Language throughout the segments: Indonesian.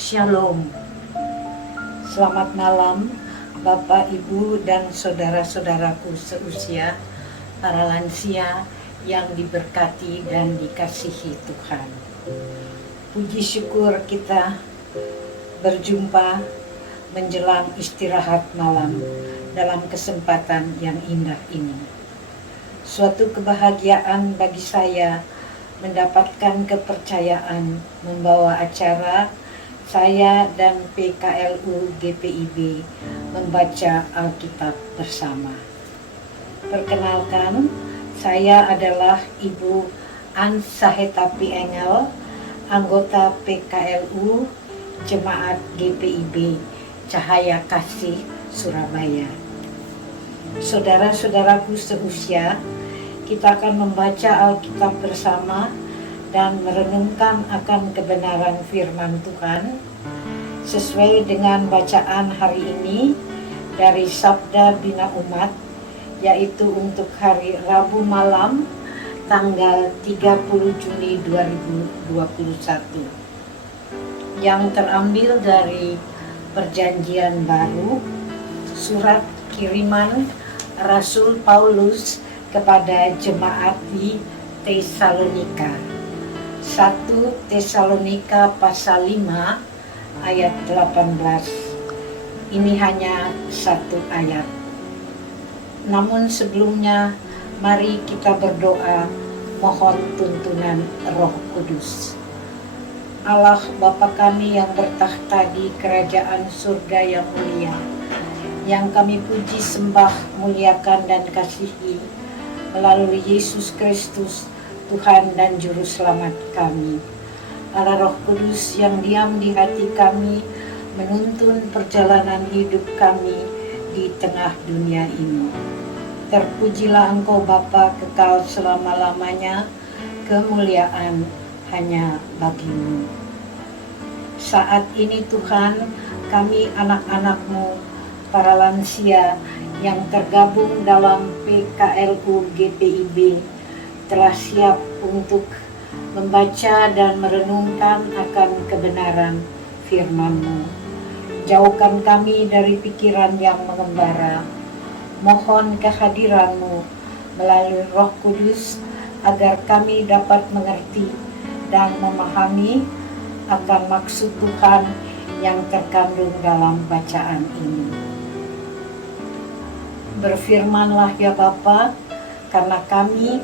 Shalom. Selamat malam Bapak, Ibu, dan saudara-saudaraku seusia, para lansia yang diberkati dan dikasihi Tuhan. Puji syukur kita berjumpa menjelang istirahat malam dalam kesempatan yang indah ini. Suatu kebahagiaan bagi saya mendapatkan kepercayaan membawa acara saya dan PKLU GPIB membaca Alkitab bersama. Perkenalkan, saya adalah Ibu An Sahetapi Engel, anggota PKLU Jemaat GPIB Cahaya Kasih Surabaya. Saudara-saudaraku seusia, kita akan membaca Alkitab bersama dan merenungkan akan kebenaran firman Tuhan sesuai dengan bacaan hari ini dari Sabda Bina Umat, yaitu untuk hari Rabu malam tanggal 30 Juni 2021 yang terambil dari Perjanjian Baru, surat kiriman Rasul Paulus kepada jemaat di Tesalonika. 1 Tesalonika pasal 5 ayat 18. Ini hanya satu ayat. Namun sebelumnya mari kita berdoa mohon tuntunan Roh Kudus. Allah Bapa kami yang bertakhta di kerajaan surga yang mulia, yang kami puji, sembah, muliakan dan kasihi melalui Yesus Kristus, Tuhan dan Juru Selamat kami. Allah Roh Kudus yang diam di hati kami, menuntun perjalanan hidup kami di tengah dunia ini. Terpujilah Engkau Bapa kekal selama-lamanya, kemuliaan hanya bagi-Mu. Saat ini Tuhan, kami anak-anak-Mu, para lansia yang tergabung dalam PKLU GPIB, telah siap untuk membaca dan merenungkan akan kebenaran firman-Mu. Jauhkan kami dari pikiran yang mengembara. Mohon kehadiran-Mu melalui Roh Kudus agar kami dapat mengerti dan memahami akan maksud Tuhan yang terkandung dalam bacaan ini. Berfirmanlah ya Bapa, karena kami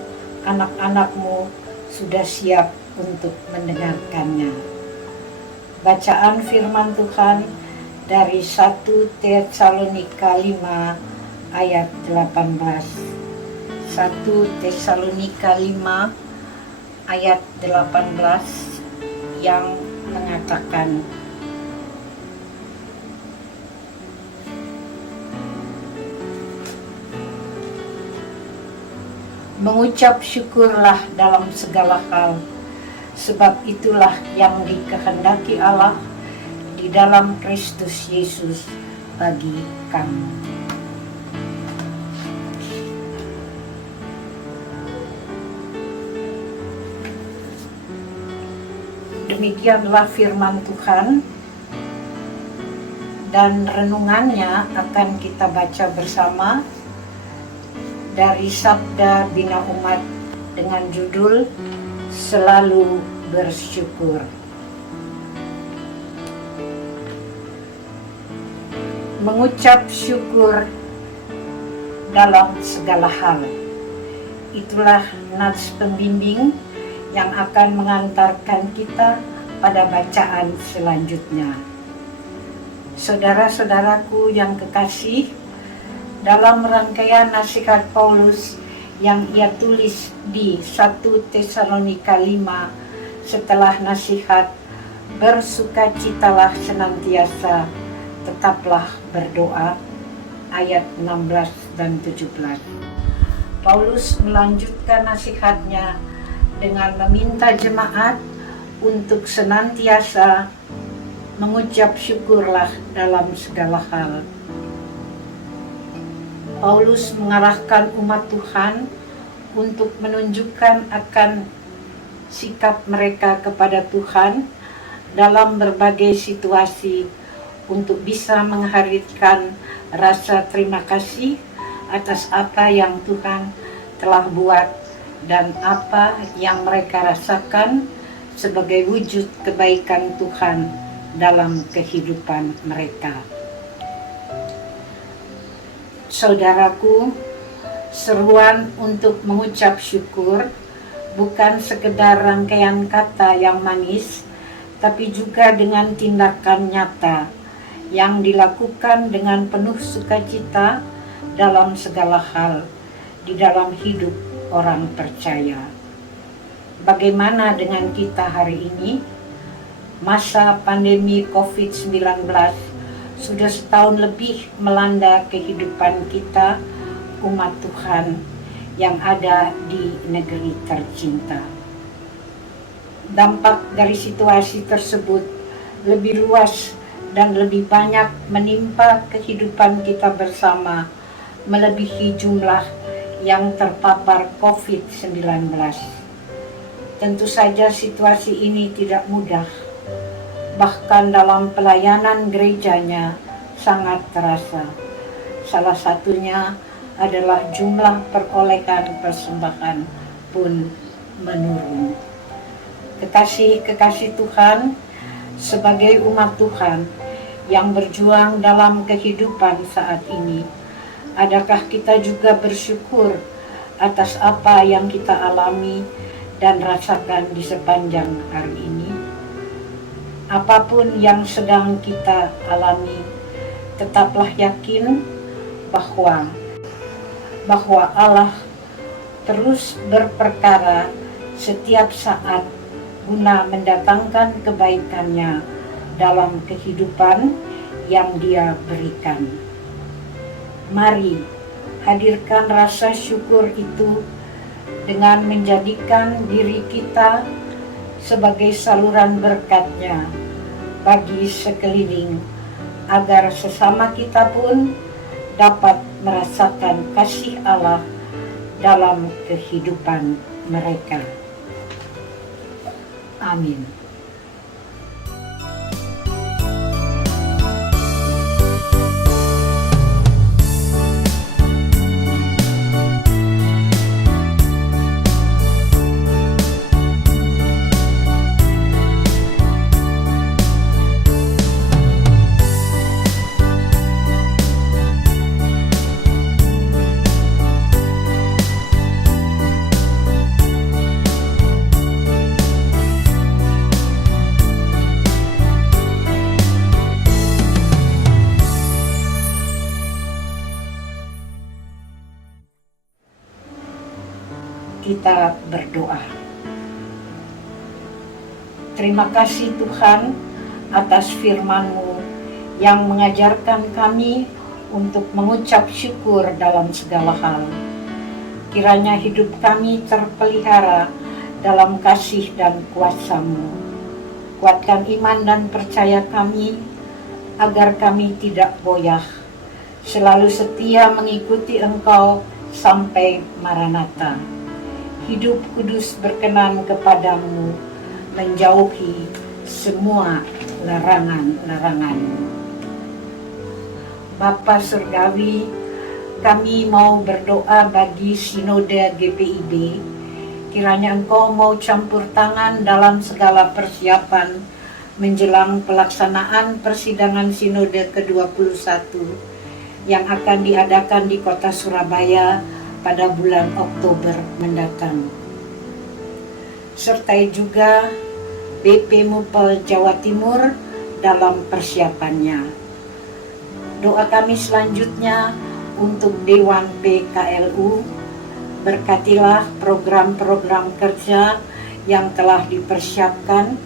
anak-anak-Mu sudah siap untuk mendengarkannya. Bacaan firman Tuhan dari 1 Tesalonika 5 ayat 18. 1 Tesalonika 5 ayat 18 yang mengatakan, mengucap syukurlah dalam segala hal, sebab itulah yang dikehendaki Allah di dalam Kristus Yesus bagi kamu. Demikianlah firman Tuhan, dan renungannya akan kita baca bersama dari Sabda Bina Umat dengan judul Selalu Bersyukur. Mengucap syukur dalam segala hal. Itulah nats pembimbing yang akan mengantarkan kita pada bacaan selanjutnya. Saudara-saudaraku yang kekasih, dalam rangkaian nasihat Paulus yang ia tulis di 1 Tesalonika 5 setelah nasihat, bersukacitalah senantiasa, tetaplah berdoa, ayat 16 dan 17. Paulus melanjutkan nasihatnya dengan meminta jemaat untuk senantiasa mengucap syukurlah dalam segala hal. Paulus mengarahkan umat Tuhan untuk menunjukkan akan sikap mereka kepada Tuhan dalam berbagai situasi untuk bisa menghadirkan rasa terima kasih atas apa yang Tuhan telah buat dan apa yang mereka rasakan sebagai wujud kebaikan Tuhan dalam kehidupan mereka. Saudaraku, seruan untuk mengucap syukur bukan sekedar rangkaian kata yang manis, tapi juga dengan tindakan nyata yang dilakukan dengan penuh sukacita dalam segala hal di dalam hidup orang percaya. Bagaimana dengan kita hari ini? Masa pandemi COVID-19 sudah setahun lebih melanda kehidupan kita, umat Tuhan yang ada di negeri tercinta. Dampak dari situasi tersebut lebih luas dan lebih banyak menimpa kehidupan kita bersama, melebihi jumlah yang terpapar COVID-19. Tentu saja situasi ini tidak mudah, bahkan dalam pelayanan gerejanya sangat terasa. Salah satunya adalah jumlah perolehan persembahan pun menurun. Kekasih-kekasih Tuhan, sebagai umat Tuhan yang berjuang dalam kehidupan saat ini, adakah kita juga bersyukur atas apa yang kita alami dan rasakan di sepanjang hari ini? Apapun yang sedang kita alami, tetaplah yakin bahwa Allah terus berperkara setiap saat guna mendatangkan kebaikannya dalam kehidupan yang Dia berikan. Mari hadirkan rasa syukur itu dengan menjadikan diri kita sebagai saluran berkat-Nya bagi sekeliling, agar sesama kita pun dapat merasakan kasih Allah dalam kehidupan mereka. Amin. Kita berdoa. Terima kasih Tuhan atas firman-Mu yang mengajarkan kami untuk mengucap syukur dalam segala hal. Kiranya hidup kami terpelihara dalam kasih dan kuasa-Mu. Kuatkan iman dan percaya kami agar kami tidak goyah, selalu setia mengikuti Engkau sampai Maranatha. Hidup kudus berkenan kepadamu, menjauhi semua larangan-larangan-Mu. Bapa Surgawi, kami mau berdoa bagi Sinode GPIB. Kiranya Engkau mau campur tangan dalam segala persiapan menjelang pelaksanaan persidangan Sinode ke-21 yang akan diadakan di kota Surabaya pada bulan Oktober mendatang. Sertai juga BP Mupel Jawa Timur dalam persiapannya. Doa kami selanjutnya untuk Dewan PKLU, berkatilah program-program kerja yang telah dipersiapkan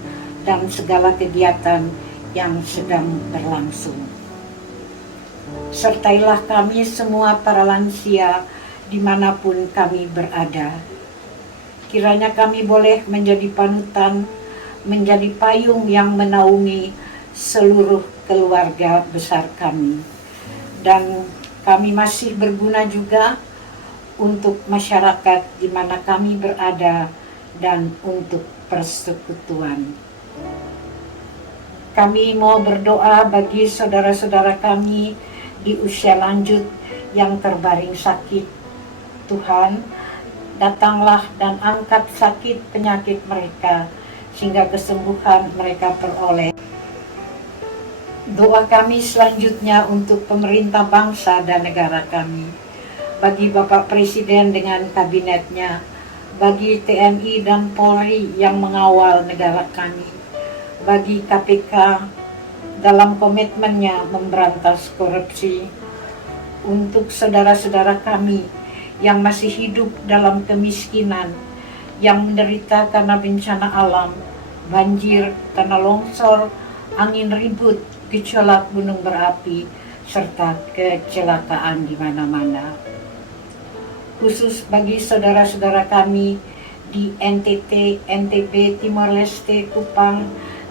dan segala kegiatan yang sedang berlangsung. Sertailah kami semua para lansia dimanapun kami berada. Kiranya kami boleh menjadi panutan, menjadi payung yang menaungi seluruh keluarga besar kami. Dan kami masih berguna juga untuk masyarakat di mana kami berada dan untuk persekutuan. Kami mau berdoa bagi saudara-saudara kami di usia lanjut yang terbaring sakit. Tuhan, datanglah dan angkat sakit penyakit mereka, sehingga kesembuhan mereka peroleh. Doa kami selanjutnya untuk pemerintah bangsa dan negara kami, bagi Bapak Presiden dengan kabinetnya, bagi TNI dan Polri yang mengawal negara kami, bagi KPK dalam komitmennya memberantas korupsi, untuk saudara-saudara kami yang masih hidup dalam kemiskinan, yang menderita karena bencana alam, banjir, tanah longsor, angin ribut, gejolak gunung berapi, serta kecelakaan di mana-mana. Khusus bagi saudara-saudara kami di NTT, NTB, Timor Leste, Kupang,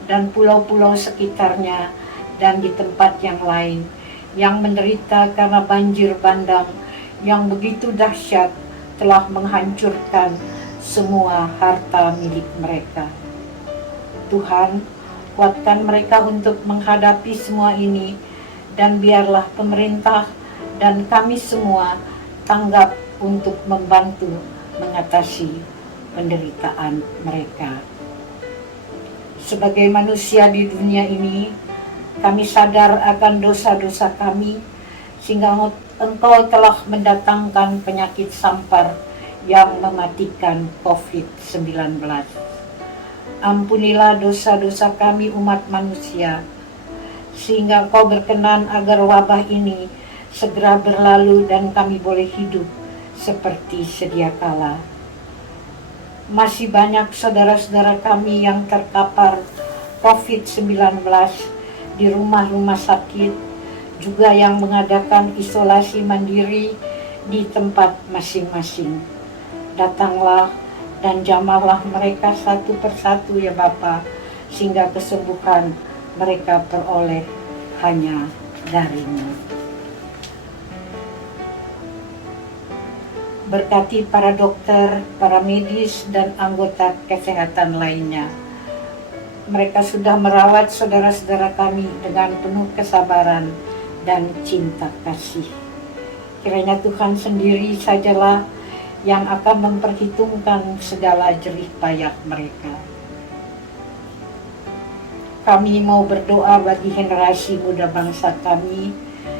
dan pulau-pulau sekitarnya, dan di tempat yang lain, yang menderita karena banjir bandang yang begitu dahsyat telah menghancurkan semua harta milik mereka. Tuhan, kuatkan mereka untuk menghadapi semua ini, dan biarlah pemerintah dan kami semua tanggap untuk membantu mengatasi penderitaan mereka. Sebagai manusia di dunia ini, kami sadar akan dosa-dosa kami, sehingga Engkau telah mendatangkan penyakit sampar yang mematikan COVID-19. Ampunilah dosa-dosa kami umat manusia, sehingga Kau berkenan agar wabah ini segera berlalu dan kami boleh hidup seperti sedia kala. Masih banyak saudara-saudara kami yang terpapar COVID-19 di rumah-rumah sakit, juga yang mengadakan isolasi mandiri di tempat masing-masing. Datanglah dan jamahlah mereka satu persatu ya Bapa, sehingga kesembuhan mereka peroleh hanya dari-Mu. Berkati para dokter, para medis, dan anggota kesehatan lainnya. Mereka sudah merawat saudara-saudara kami dengan penuh kesabaran dan cinta kasih. Kiranya Tuhan sendiri sajalah yang akan memperhitungkan segala jerih payah mereka. Kami mau berdoa bagi generasi muda bangsa kami,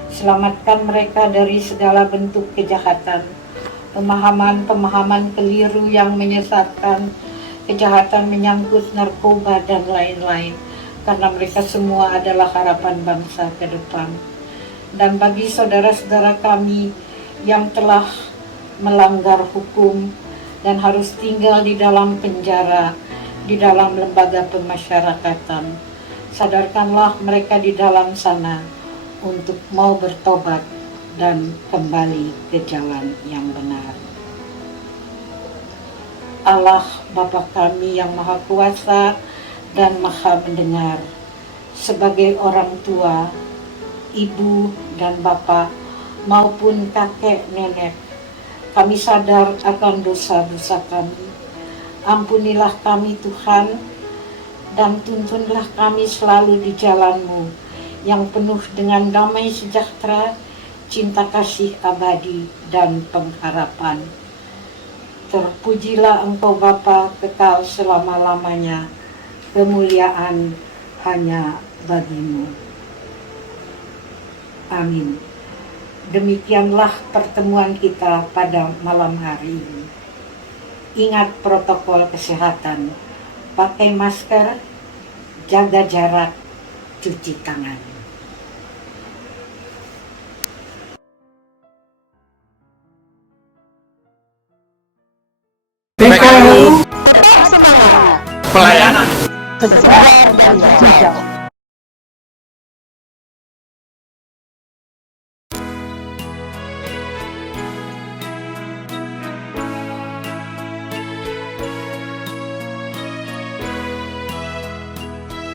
selamatkan mereka dari segala bentuk kejahatan, pemahaman-pemahaman keliru yang menyesatkan, kejahatan menyangkut narkoba dan lain-lain, karena mereka semua adalah harapan bangsa ke depan. Dan bagi saudara-saudara kami yang telah melanggar hukum dan harus tinggal di dalam penjara, di dalam lembaga pemasyarakatan, sadarkanlah mereka di dalam sana untuk mau bertobat dan kembali ke jalan yang benar. Allah Bapa kami yang Maha Kuasa dan Maha Mendengar, sebagai orang tua, ibu dan bapak maupun kakek nenek, kami sadar akan dosa-dosa kami. Ampunilah kami Tuhan, dan tuntunlah kami selalu di jalan-Mu yang penuh dengan damai sejahtera, cinta kasih abadi dan pengharapan. Terpujilah Engkau Bapa kekal selama-lamanya, kemuliaan hanya bagi-Mu. Amin. Demikianlah pertemuan kita pada malam hari ini. Ingat protokol kesehatan, pakai masker, jaga jarak, cuci tangan. PKU Pelayanan Sesuai dan